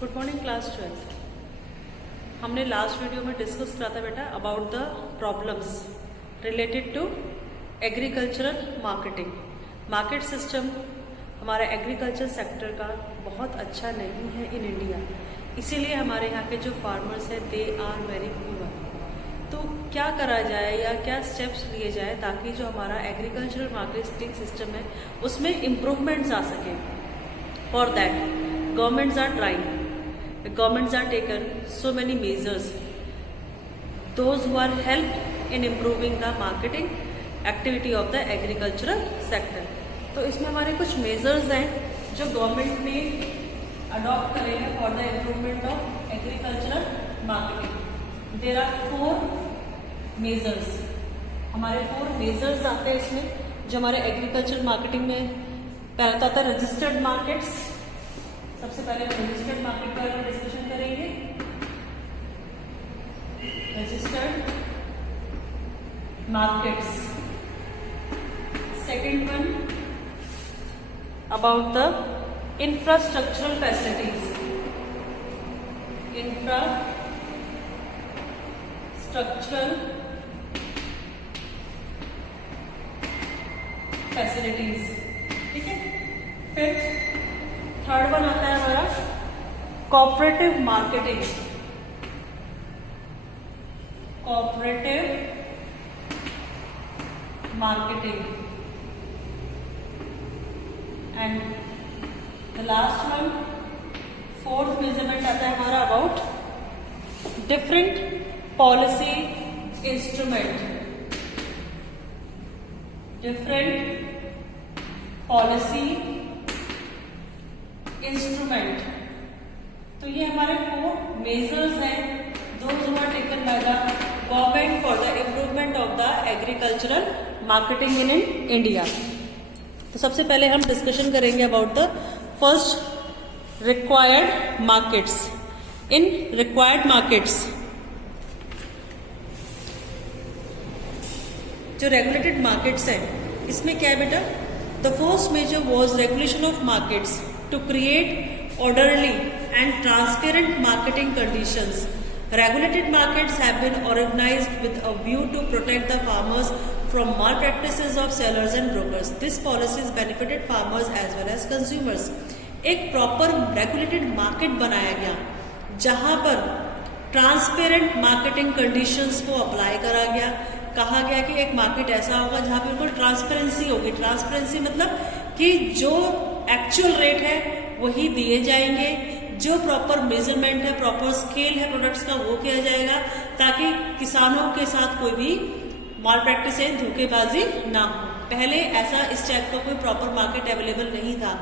Good morning class 12। हमने last video में discuss करा था बेटा about the problems related to agricultural marketing. Market system हमारा एग्रीकल्चर सेक्टर का बहुत अच्छा नहीं है इन इंडिया, इसीलिए हमारे यहाँ के जो फार्मर्स हैं दे आर वेरी पुअर। तो क्या करा जाए या क्या स्टेप्स लिए जाए ताकि जो हमारा एग्रीकल्चरल मार्केटिंग सिस्टम है उसमें इम्प्रूवमेंट्स आ सके। For that governments are trying, the governments are taken so many measures, those who are help in improving the marketing activity of the agricultural sector। तो इसमें हमारे कुछ मेजर्स हैं जो गवर्नमेंट ने अडॉप्ट करे हैं for the improvement of agricultural marketing. There are 4 measures, हमारे 4 मेजर्स आते हैं इसमें जो हमारे एग्रीकल्चरल मार्केटिंग में पहला तो आता है रजिस्टर्ड मार्केट्स। सबसे पहले हम रजिस्टर्ड मार्केट के बारे में डिस्कशन करेंगे। Registered markets. Second one about the infrastructural facilities. Infrastructural facilities, ठीक है। फिर थर्ड वन आता है हमारा cooperative marketing. Cooperative marketing and the last one fourth measurement आता है हमारा about different policy instrument. Different policy instrument. तो ये हमारे 4 मेजर्स हैं those who are taken by the government for the improvement of the agricultural marketing in India. तो सबसे पहले हम डिस्कशन करेंगे about the first required markets. In required markets जो रेगुलेटेड मार्केट्स हैं इसमें क्या है बेटा, the first measure was regulation of markets to create orderly and transparent marketing conditions. Regulated markets have been organized with a view to protect the farmers from malpractices of sellers and brokers. This policies benefited farmers as well as consumers. एक proper regulated market बनाया गया जहां पर transparent marketing conditions को apply करा गया। कहा गया कि एक मार्केट ऐसा होगा जहां बिल्कुल ट्रांसपेरेंसी होगी। ट्रांसपेरेंसी मतलब कि जो एक्चुअल रेट है वही दिए जाएंगे, जो प्रॉपर मेजरमेंट है, प्रॉपर स्केल है प्रोडक्ट्स का वो किया जाएगा ताकि किसानों के साथ कोई भी माल प्रैक्टिस है, धोखेबाजी ना हो। पहले ऐसा इस टाइप का कोई प्रॉपर मार्केट अवेलेबल नहीं था।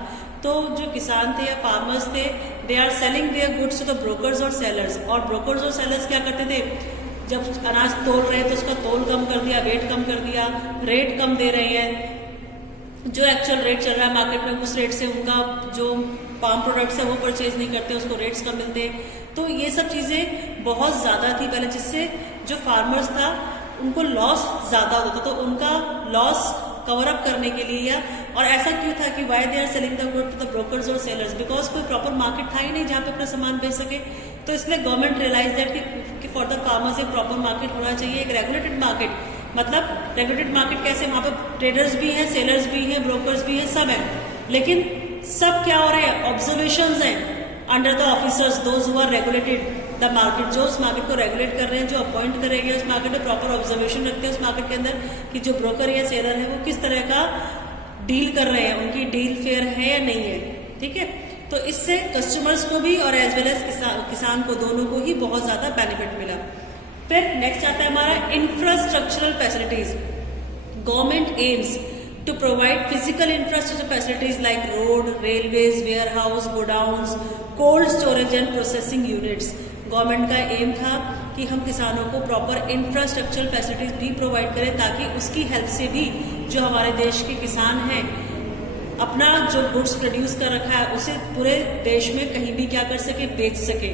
तो जो किसान थे या फार्मर्स थे they are selling their goods to the brokers और सेलर्स। और ब्रोकर्स और सेलर्स क्या करते थे, जब अनाज तोल रहे थे उसका तोल कम कर दिया, वेट कम कर दिया, रेट कम दे रहे हैं, जो एक्चुअल रेट चल रहा है मार्केट में उस रेट से उनका जो फार्म प्रोडक्ट्स है वो परचेज नहीं करते, उसको रेट्स कम मिलते। तो ये सब चीजें बहुत ज्यादा थी पहले, जिससे जो फार्मर्स था उनको लॉस ज्यादा होता। तो उनका लॉस कवर अप करने के लिए या और ऐसा क्यों था कि why they are selling the good to the brokers और सेलर्स, बिकॉज कोई प्रॉपर मार्केट था ही नहीं जहाँ पे अपना सामान बेच सके। तो इसलिए गवर्नमेंट रियलाइज दैट कि फॉर द फार्मर्स एक प्रॉपर मार्केट होना चाहिए, एक रेगुलेटेड मार्केट। मतलब रेगुलेटेड मार्केट कैसे, वहां पे ट्रेडर्स भी हैं, सेलर्स भी हैं, ब्रोकर्स भी हैं, सब हैं, लेकिन सब क्या हो रहे हैं, ऑब्जर्वेशंस हैं under the officers those who are regulated the market. जो उस मार्केट को रेगुलेट कर रहे हैं, जो अपॉइंट करेंगे उस मार्केट में प्रॉपर ऑब्जर्वेशन रखते हैं उस मार्केट के अंदर कि जो ब्रोकर या सेलर है वो किस तरह का डील कर रहे हैं, उनकी डील फेयर है या नहीं है, ठीक है। तो इससे कस्टमर्स को भी और एज वेल एज किसान को, दोनों को ही बहुत ज्यादा बेनिफिट मिला। फिर नेक्स्ट आता है हमारा infrastructural facilities. Government aims to provide physical infrastructure facilities like road, railways, warehouse, godowns, cold storage and processing units. Government का एम था कि हम किसानों को प्रॉपर इंफ्रास्ट्रक्चरल फैसिलिटीज भी प्रोवाइड करें ताकि उसकी हेल्प से भी जो हमारे देश के किसान हैं अपना जो गुड्स प्रोड्यूस कर रखा है उसे पूरे देश में कहीं भी क्या कर सके, बेच सके।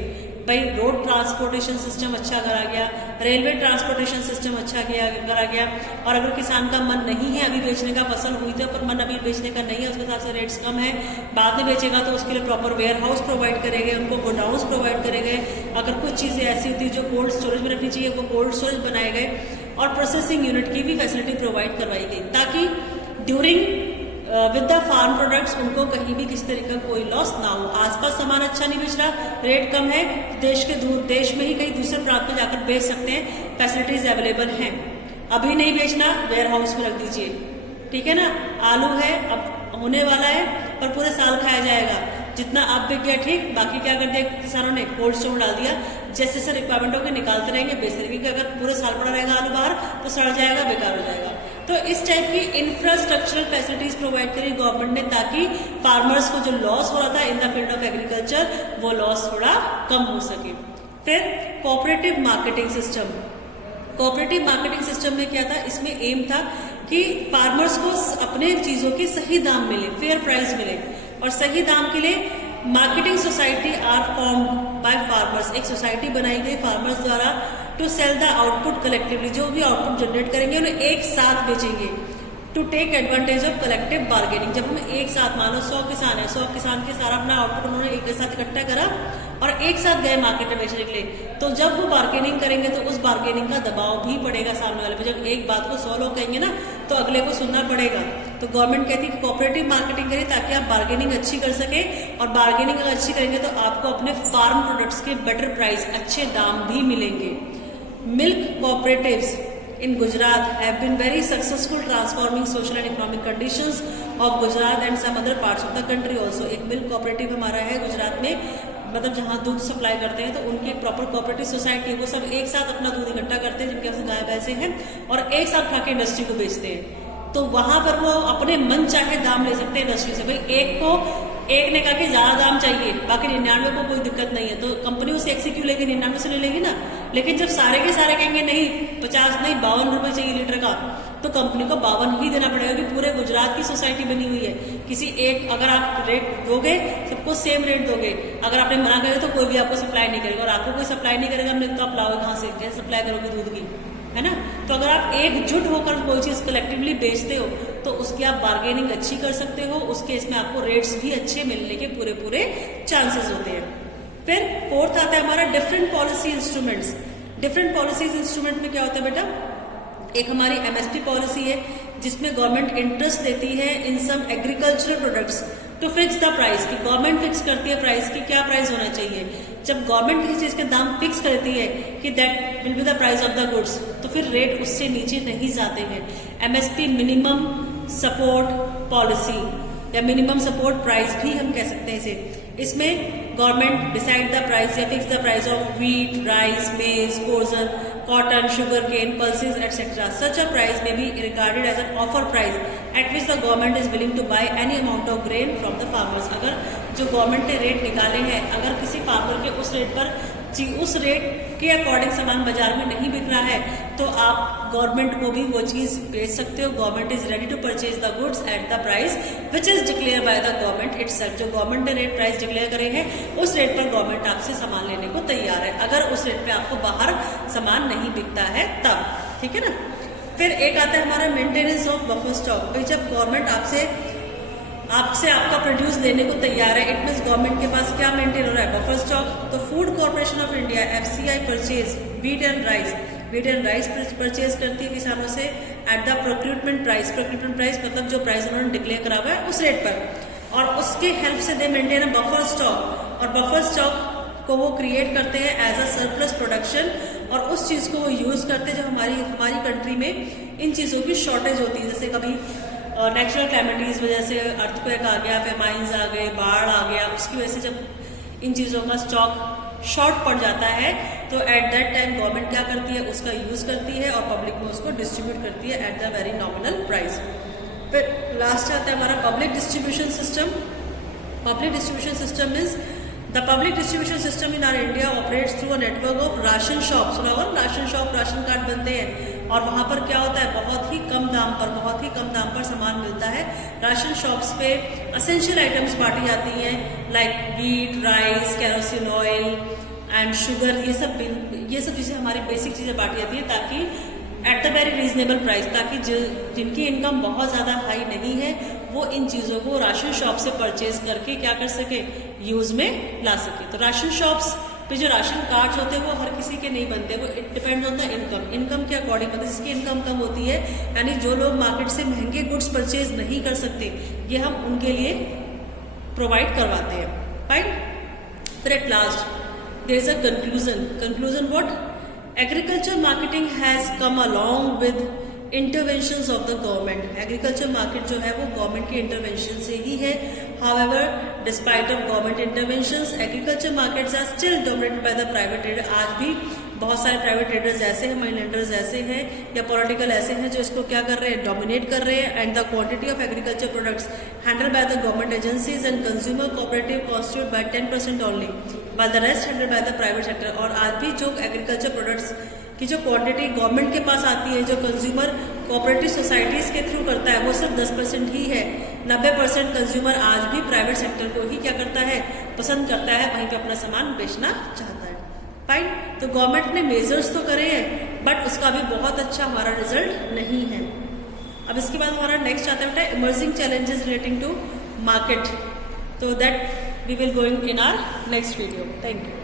भाई रोड ट्रांसपोर्टेशन सिस्टम अच्छा करा गया, रेलवे ट्रांसपोर्टेशन सिस्टम अच्छा करा गया, और अगर किसान का मन नहीं है अभी बेचने का, फसल हुई तो पर मन अभी बेचने का नहीं है, उसके हिसाब से रेट्स कम है, बाद में बेचेगा तो उसके लिए प्रॉपर वेयर हाउस प्रोवाइड करेंगे, उनको गोडाउन्स प्रोवाइड करेंगे। अगर कुछ चीज़ें ऐसी होती है जो कोल्ड स्टोरेज में रखनी चाहिए वो कोल्ड स्टोरेज बनाए गए, और प्रोसेसिंग यूनिट की भी फैसिलिटी प्रोवाइड करवाई गई, ताकि during with the farm products उनको कहीं भी किसी तरीके का कोई लॉस ना हो। आसपास सामान अच्छा नहीं बेच रहा, रेट कम है, देश के दूर देश में ही कहीं दूसरे प्रांत में जाकर बेच सकते हैं, फैसिलिटीज अवेलेबल हैं। अभी नहीं बेचना, वेयर हाउस में रख दीजिए, ठीक है ना। आलू है अब होने वाला है पर पूरे साल खाया जाएगा, जितना आप बिक गया ठीक, बाकी क्या कर दिया किसानों ने, कोल्ड स्टोर में डाल दिया, जैसे जैसे रिक्वायरमेंट होगी निकालते रहेंगे, बेचते रहेंगे, क्योंकि अगर पूरे साल पड़ा रहेगा आलू बाहर तो सड़ जाएगा, बेकार हो जाएगा। तो इस टाइप की इंफ्रास्ट्रक्चरल फैसिलिटीज प्रोवाइड करी गवर्नमेंट ने, ताकि फार्मर्स को जो लॉस हो रहा था in the field of agriculture वो लॉस थोड़ा कम हो सके। फिर cooperative marketing system, cooperative marketing system में क्या था, इसमें एम था कि फार्मर्स को अपने चीजों के सही दाम मिले, फेयर प्राइस मिले, और सही दाम के लिए marketing society are formed by farmers, एक सोसाइटी बनाई गई फार्मर्स द्वारा to sell the output collectively, जो भी आउटपुट जनरेट करेंगे उन्हें एक साथ बेचेंगे, to take advantage of collective bargaining. जब हम एक साथ, मान लो 100 किसान है, 100 किसान के सारा अपना आउटपुट उन्होंने एक साथ इकट्ठा करा और एक साथ गए मार्केट में बेचने के लिए, तो जब वो बार्गेनिंग करेंगे तो उस बार्गेनिंग का दबाव भी पड़ेगा सामने वाले पे। जब एक बात को 100 लोग कहेंगे ना तो अगले को सुनना पड़ेगा। तो गवर्नमेंट कहती है कि कोऑपरेटिव मार्केटिंग करें ताकि आप बार्गेनिंग अच्छी कर सके, और बार्गेनिंग अगर अच्छी करेंगे तो आपको अपने फार्म प्रोडक्ट्स के बेटर प्राइस, अच्छे दाम भी मिलेंगे। Milk cooperatives in Gujarat have been very successful transforming social and economic conditions of Gujarat and some other parts of the country also। एक मिल्क कोऑपरेटिव हमारा है गुजरात में, मतलब जहाँ दूध सप्लाई करते हैं तो उनकी प्रॉपर कोऑपरेटिव सोसाइटी, वो सब एक साथ अपना दूध इकट्ठा करते हैं जिनके पास गाय भैंसे हैं, और एक साथ खा के इंडस्ट्री को बेचते हैं। तो वहां पर वो अपने मन चाहे दाम ले सकते हैं इंडस्ट्री से। भाई एक ने कहा कि ज्यादा दाम चाहिए, बाकी 99 को कोई दिक्कत नहीं है, तो कंपनी उसे 1 से क्यों लेगी, 99 से ले लेगी ना। लेकिन जब सारे के सारे कहेंगे नहीं 50 नहीं 52 रुपए चाहिए लीटर का, तो कंपनी को 52 ही देना पड़ेगा, कि पूरे गुजरात की सोसाइटी बनी हुई है। किसी एक, अगर आप रेट दोगे सबको सेम रेट दोगे, अगर आपने मना करे तो कोई भी आपको सप्लाई नहीं करेगा, और आपको कोई सप्लाई नहीं करेगा तो आप लाओगे कहाँ से, कैसे सप्लाई करोगे दूध की, है ना। तो अगर आप एकजुट होकर कोई चीज कलेक्टिवली बेचते हो तो उसकी आप बार्गेनिंग अच्छी कर सकते हो, उसके इसमें आपको रेट्स भी अच्छे मिलने के पूरे चांसेस होते हैं। फिर फोर्थ आता है हमारा different policy instruments. Different policies instrument में क्या होता है बेटा, एक हमारी एमएसपी पॉलिसी है जिसमें गवर्नमेंट इंटरेस्ट देती है in some agricultural products to fix the price, की गवर्नमेंट फिक्स करती है प्राइस की, क्या प्राइस होना चाहिए। जब गवर्नमेंट किसी चीज के दाम फिक्स करती है कि that will be the price of the goods, तो फिर रेट उससे नीचे नहीं जाते हैं। एमएसपी मिनिमम सपोर्ट पॉलिसी या मिनिमम सपोर्ट प्राइस भी हम कह सकते हैं इसे। इसमें गवर्नमेंट डिसाइड द प्राइस या fix the price of wheat, rice, maize, कोर्जन, cotton, sugar cane, pulses etcetera. Such a price may be regarded as an offer price at which the government is willing to by any amount of grain from the farmers. अगर जो government ने rate निकाले हैं, अगर किसी farmer के उस rate पर उस रेट के अकॉर्डिंग सामान बाजार में नहीं बिक रहा है तो आप गवर्नमेंट को भी वो चीज बेच सकते हो। Government is ready to purchase the goods at the price which is declare by the government itself. जो गवर्नमेंट ने रेट प्राइस डिक्लेयर करे हैं उस रेट पर गवर्नमेंट आपसे सामान लेने को तैयार है, अगर उस रेट पे आपको बाहर सामान नहीं बिकता है तब, ठीक है ना। फिर एक आता है हमारा मेंटेनेंस ऑफ बफर स्टॉक। भाई जब गवर्नमेंट आपसे आपका प्रोड्यूस लेने को तैयार है, इट मीन्स गवर्नमेंट के पास क्या मेंटेन हो रहा है, बफर स्टॉक। तो food corporation of India FCI purchase wheat and rice purchase करती है किसानों से एट द प्रोक्यूरमेंट प्राइस मतलब जो प्राइस उन्होंने डिक्लेयर करा हुआ है उस रेट पर, और उसके हेल्प से दे मेंटेन अ बफर स्टॉक, और बफर स्टॉक को वो क्रिएट करते हैं एज अ सरप्लस प्रोडक्शन, और उस चीज को वो यूज करते हैं जब हमारी कंट्री में इन चीजों की शॉर्टेज होती है। जैसे कभी नेचुरल कैलेमिटीज वजह से अर्थक्वेक आ गया, फेमाइंस आ गए, बाढ़ आ गया, उसकी वजह से जब इन चीजों का स्टॉक शॉर्ट पड़ जाता है तो एट दैट टाइम गवर्नमेंट क्या करती है, उसका यूज करती है और पब्लिक में उसको डिस्ट्रीब्यूट करती है at the very nominal price. फिर लास्ट आता है हमारा public distribution system. Public distribution system means the public distribution system in R India operates through a network of ration shop. सुना होगा राशन शॉप, राशन कार्ड बनते हैं और वहां पर क्या होता है, बहुत ही कम दाम पर सामान मिलता है। राशन शॉप्स पे असेंशियल आइटम्स बांटी जाती हैं like wheat, rice, kerosene oil and sugar, ये सब चीज़ें हमारी बेसिक चीज़ें बांटी जाती है ताकि at the very reasonable price, ताकि जिनकी इनकम बहुत ज़्यादा हाई नहीं है वो इन चीज़ों को राशन शॉप से परचेज करके क्या कर सके, यूज में ला सके। तो राशन शॉप्स पे जो राशन कार्ड्स होते हैं वो हर किसी के नहीं बनते, वो it depend on the income के अकॉर्डिंग बनते हैं। जिसकी इनकम कम होती है, यानी जो लोग मार्केट से महंगे गुड्स परचेज नहीं कर सकते, ये हम उनके लिए प्रोवाइड करवाते हैं। फाइन। फिर at last there is a conclusion what? Agriculture marketing has come along with interventions of the government. Agriculture market जो है वो गवर्नमेंट के इंटरवेंशन से ही है। However, despite of government interventions, agriculture markets are still dominated by the private trader. आज भी बहुत सारे प्राइवेट ट्रेडर्स ऐसे हैं, मनी लेंडर्स ऐसे हैं या पॉलिटिकल ऐसे हैं जो इसको क्या कर रहे हैं, डोमिनेट कर रहे हैं। And the quantity of agriculture products handled by the government agencies and consumer cooperative constitute by 10% only, by the rest handled by the private sector. और आज भी जो एग्रीकल्चर प्रोडक्ट्स की जो क्वांटिटी गवर्नमेंट के पास आती है, जो कंज्यूमर कोऑपरेटिव सोसाइटीज के थ्रू करता है, वो सिर्फ 10% ही है। 90% कंज्यूमर आज भी प्राइवेट सेक्टर को ही क्या करता है, पसंद करता है, वहीं पे अपना सामान बेचना चाहता है। फाइन। तो गवर्नमेंट ने मेजर्स तो करे हैं बट उसका भी बहुत अच्छा हमारा रिजल्ट नहीं है। अब इसके बाद हमारा नेक्स्ट आता है emerging challenges relating to market, तो that we will going in our next video. Thank you.